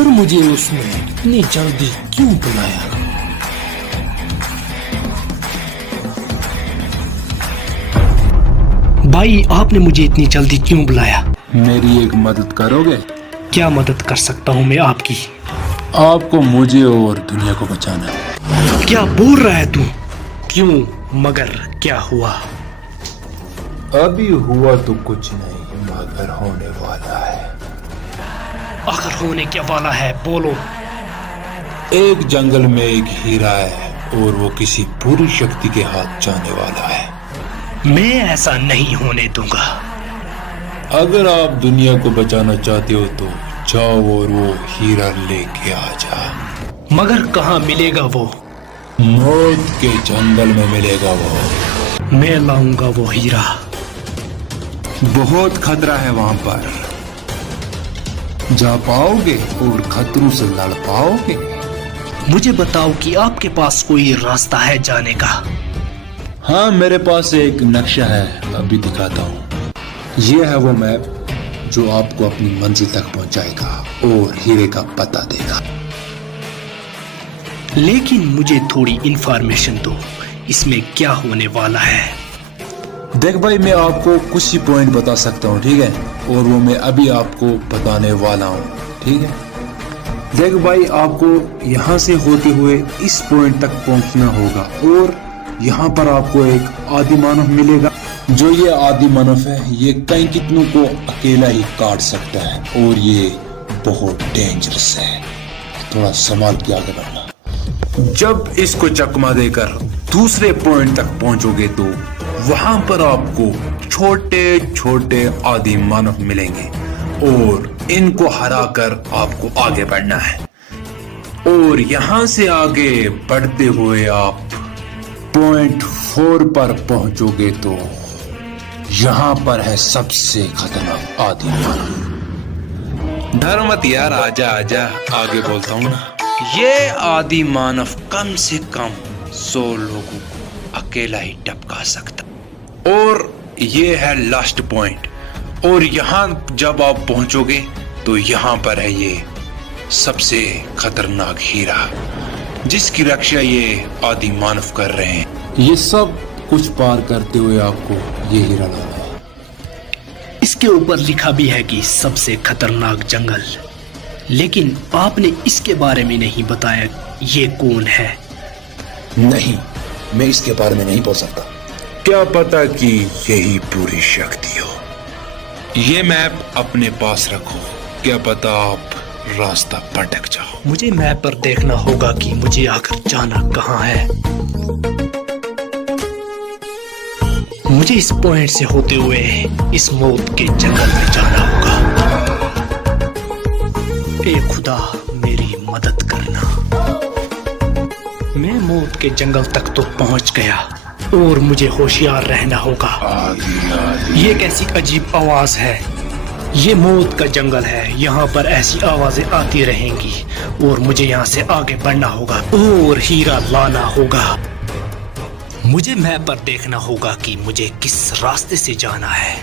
आखिर मुझे उसने इतनी जल्दी क्यों बुलाया? भाई आपने मुझे इतनी जल्दी क्यों बुलाया? मेरी एक मदद करोगे? क्या मदद कर सकता हूँ मैं आपकी? आपको मुझे और दुनिया को बचाना है। क्या बोल रहा है तू? क्यों, मगर क्या हुआ? अभी हुआ तो कुछ नहीं, मगर होने वाला है। आखिर होने क्या वाला है, बोलो। एक जंगल में एक हीरा है और वो किसी पूरी शक्ति के हाथ जाने वाला है। मैं ऐसा नहीं होने दूंगा। अगर आप दुनिया को बचाना चाहते हो तो जाओ और वो हीरा लेके आ जा। मगर कहाँ मिलेगा वो? मौत के जंगल में मिलेगा वो। मैं लाऊंगा वो हीरा। बहुत खतरा है वहां पर। जा पाओगे और खतरों से लड़ पाओगे? मुझे बताओ कि आपके पास कोई रास्ता है जाने का? हाँ, मेरे पास एक नक्शा है, अभी दिखाता हूँ। ये है वो मैप जो आपको अपनी मंजिल तक पहुंचाएगा और हीरे का पता देगा। लेकिन मुझे थोड़ी इंफॉर्मेशन दो, इसमें क्या होने वाला है? देख भाई, मैं आपको कुछ ही पॉइंट बता सकता हूँ, ठीक है? और वो मैं अभी आपको बताने वाला हूँ, ठीक है? देख भाई, आपको यहाँ से होते हुए इस पॉइंट तक पहुँचना होगा और यहाँ पर आपको एक आदि मानव मिलेगा। जो ये आदि मानव है, ये कई कितनों को अकेला ही काट सकता है और ये बहुत डेंजरस है। थोड़ा संभाल के आगे बढ़ना। जब इसको चकमा देकर दूसरे पॉइंट तक पहुंचोगे तो वहां पर आपको छोटे छोटे आदि मानव मिलेंगे और इनको हराकर आपको आगे बढ़ना है। और यहां से आगे बढ़ते हुए आप पॉइंट 4 पर पहुंचोगे तो यहाँ पर है सबसे खतरनाक आदि मानव। डर मत यार, आजा आजा, आगे बोलता हूँ ना। ये आदि मानव कम से कम 100 लोगों को अकेला ही टपका सकता। और ये है लास्ट पॉइंट। और यहाँ जब आप पहुंचोगे तो यहाँ पर है ये सबसे खतरनाक हीरा जिसकी रक्षा ये आदि मानव कर रहे हैं। ये सब कुछ पार करते हुए आपको ये हीरा लाना है। इसके ऊपर लिखा भी है कि सबसे खतरनाक जंगल, लेकिन आपने इसके बारे में नहीं बताया ये कौन है। नहीं, मैं इसके बारे में नहीं बोल सकता। क्या पता कि यही पूरी शक्ति हो। ये मैप अपने पास रखो, क्या पता आप रास्ता भटक जाओ। मुझे मैप पर देखना होगा कि मुझे आकर जाना कहाँ है। मुझे इस पॉइंट से होते हुए इस मौत के जंगल में जाना होगा। ए खुदा, मेरी मदद करना। मैं मौत के जंगल तक तो पहुंच गया और मुझे होशियार रहना होगा। ये कैसी अजीब आवाज है? ये मौत का जंगल है, यहाँ पर ऐसी आवाजें आती रहेंगी और मुझे यहाँ से आगे बढ़ना होगा और हीरा लाना होगा। मुझे मैप पर देखना होगा कि मुझे किस रास्ते से जाना है।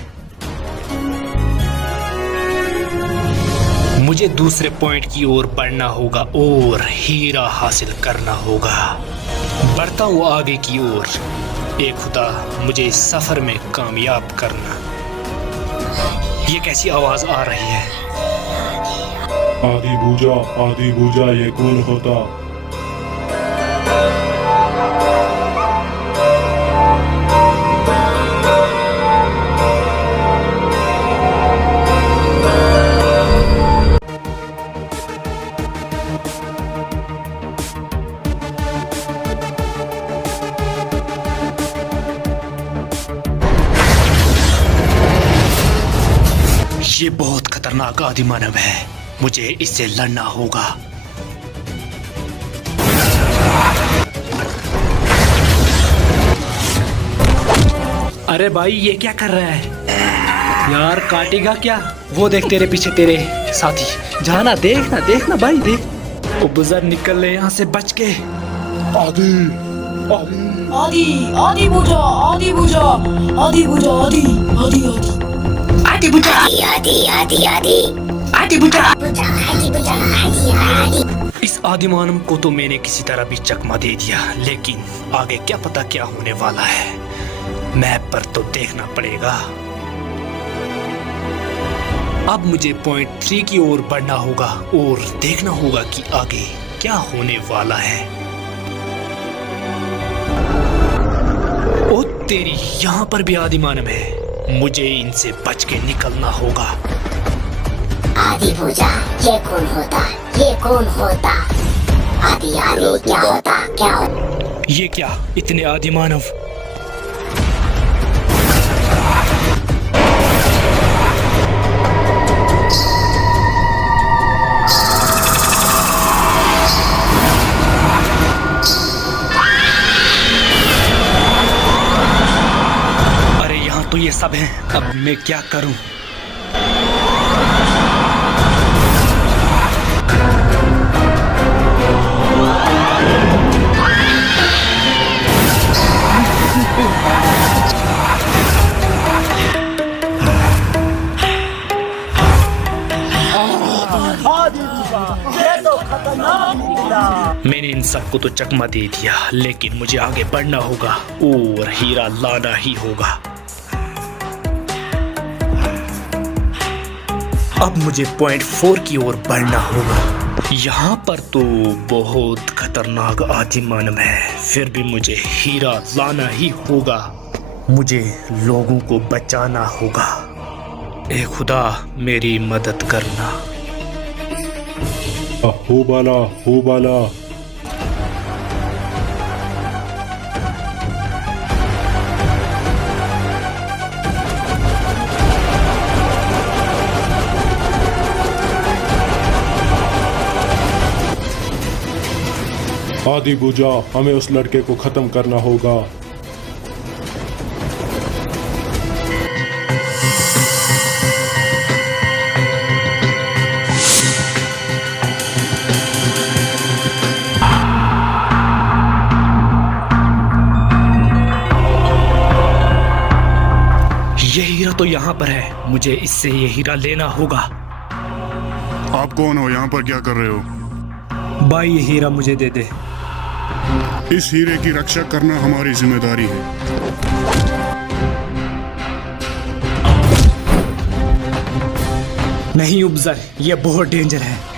मुझे दूसरे पॉइंट की ओर बढ़ना होगा और हीरा हासिल करना होगा। बढ़ता हूँ आगे की ओर। ए खुदा, मुझे इस सफर में कामयाब करना। ये कैसी आवाज आ रही है? आदि बूजा, ये कौन होता? ये बहुत खतरनाक आदि मानव है, मुझे इससे लड़ना होगा। अरे भाई, ये क्या कर रहा है यार? काटेगा क्या? वो देख तेरे पीछे तेरे साथी। जाना, देखना भाई, देख। वो बुजर निकल ले यहाँ से बच के। आदि बूजा। इस आदिमानव को तो मैंने किसी तरह भी चकमा दे दिया, लेकिन आगे क्या पता क्या होने वाला है। मैप पर तो देखना पड़ेगा। अब मुझे पॉइंट 3 की ओर बढ़ना होगा और देखना होगा कि आगे क्या होने वाला है। ओ तेरी, यहाँ पर भी आदिमानव है। मुझे इनसे बच के निकलना होगा। आदि पूजा, ये कौन होता? ये कौन होता? आदि क्या होता? क्या होता? ये क्या, इतने आदिमानव? अरे यहाँ तो ये सब हैं। अब मैं क्या करूं? मैंने इन सबको तो चकमा दे दिया, लेकिन मुझे आगे बढ़ना होगा और हीरा लाना ही होगा। अब मुझे पॉइंट 4 की ओर बढ़ना होगा। यहाँ पर तो बहुत खतरनाक आदिमानव है, फिर भी मुझे हीरा लाना ही होगा। मुझे लोगों को बचाना होगा। ए खुदा, मेरी मदद करना। हुबाला हुबाला। आदि पूजा, हमें उस लड़के को खत्म करना होगा। ये हीरा तो यहाँ पर है, मुझे इससे ये हीरा लेना होगा। आप कौन हो? यहाँ पर क्या कर रहे हो? भाई, ये हीरा मुझे दे दे। इस हीरे की रक्षा करना हमारी जिम्मेदारी है। नहीं उपजर, ये बहुत डेंजर है।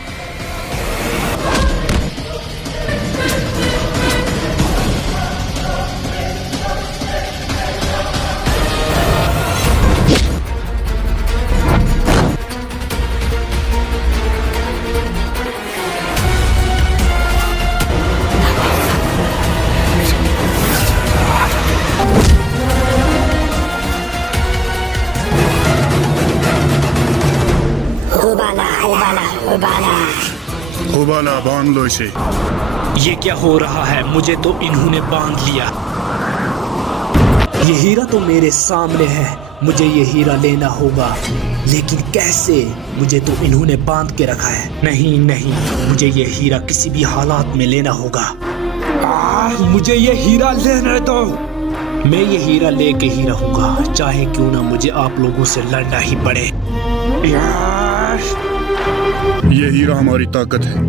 हुबाला, बांध लो इसे। ये क्या हो रहा है? मुझे तो इन्होंने बांध लिया। ये हीरा तो मेरे सामने है, मुझे ये हीरा लेना होगा, लेकिन कैसे? मुझे तो इन्होंने बांध के रखा है। नहीं नहीं, मुझे ये हीरा किसी भी हालात में लेना होगा। मुझे ये हीरा लेने दो। मैं ये हीरा लेके ही रहूंगा, चाहे क्यों ना मुझे आप लोगों से लड़ना ही पड़े। ये हीरा हमारी ताकत है।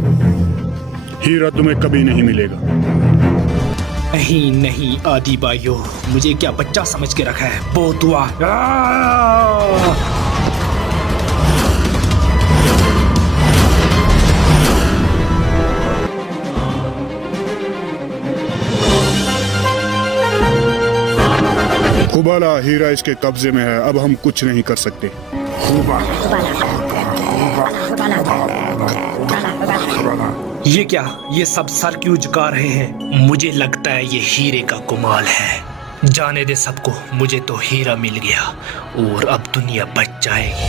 हीरा तुम्हें कभी नहीं मिलेगा। नहीं नहीं आदि भाइयों, मुझे क्या बच्चा समझ के रखा है? बहुत हुआ। हुबाला, हीरा इसके कब्जे में है, अब हम कुछ नहीं कर सकते। ये क्या? ये सब सर क्यों झुका रहे हैं? मुझे लगता है ये हीरे का कमाल है। जाने दे सबको, मुझे तो हीरा मिल गया और अब दुनिया बच जाएगी।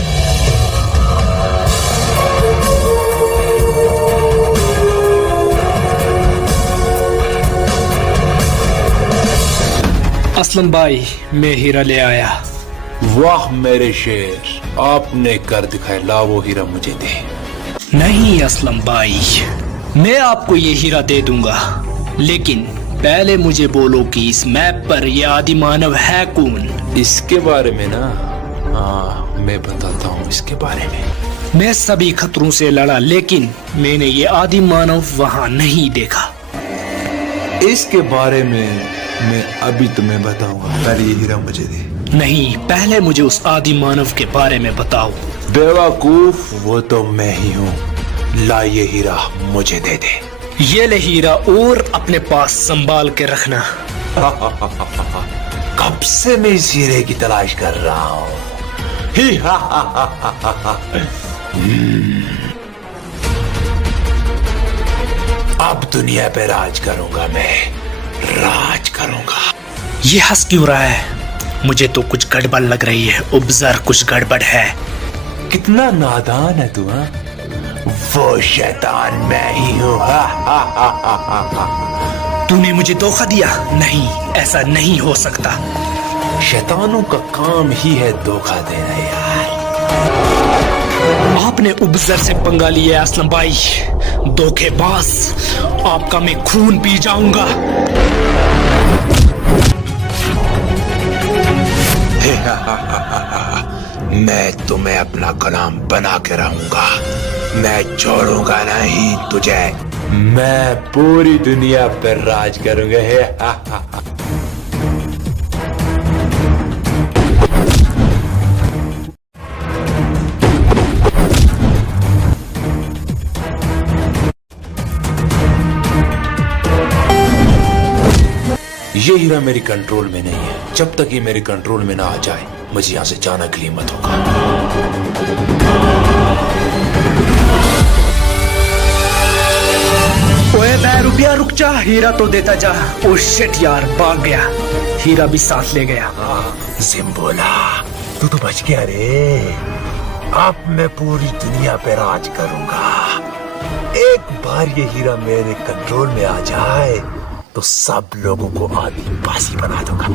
असलम भाई, मैं हीरा ले आया। वाह मेरे शेर, आपने कर दिखाया। ला वो हीरा मुझे दे। नहीं असलम भाई, मैं आपको ये हीरा दे दूंगा, लेकिन पहले मुझे बोलो कि इस मैप पर ये आदिमानव है कौन? इसके बारे में ना, हाँ मैं बताता हूँ इसके बारे में। मैं सभी खतरों से लड़ा, लेकिन मैंने ये आदि मानव वहां नहीं देखा। इसके बारे में मैं अभी तुम्हें बताऊंगा, पहले ये हीरा मुझे दे। नहीं, पहले मुझे उस आदि मानव के बारे में बताओ। बेवकूफ, वो तो मैं ही हूँ। ला ये हीरा मुझे दे दे। ये ले हीरा और अपने पास संभाल के रखना। कब से मैं इस हीरे की तलाश कर रहा हूँ। अब दुनिया पे राज करूंगा मैं, राज करूंगा। ये हंस क्यों रहा है? मुझे तो कुछ गड़बड़ लग रही है। उपजर, कुछ गड़बड़ है। कितना नादान है तू, हाँ? वो शैतान मैं ही हूँ। तूने मुझे धोखा दिया? नहीं, ऐसा नहीं हो सकता। शैतानों का काम ही है धोखा देना यार। आपने उपजर से पंगा लिया असलम भाई, धोखेबाज। आपका मैं खून पी जाऊंगा। मैं तुम्हें अपना गुलाम बना के रहूंगा, मैं छोड़ूंगा नहीं तुझे। मैं पूरी दुनिया पर राज करूंगा। ये हीरा मेरी कंट्रोल में नहीं है। जब तक ये मेरे कंट्रोल में ना आ जाए, मुझे यहाँ से जाना के लिए मत होगा। ओए रुपया, रुक जा, हीरा तो देता जा। ओ शिट यार, भाग गया। हीरा भी साथ ले गया। सिम्बोला, तू तो बच गया रे। अब मैं पूरी दुनिया पे राज करूंगा। एक बार ये हीरा मेरे कंट्रोल में आ जाए तो सब लोगों को आदिवासी बना दूंगा।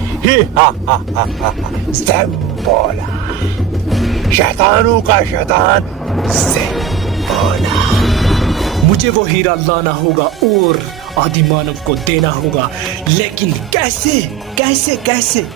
सिम्बोला, शैतानों का शैतान सिम्बोला। मुझे वो हीरा लाना होगा और आदि मानव को देना होगा, लेकिन कैसे कैसे कैसे?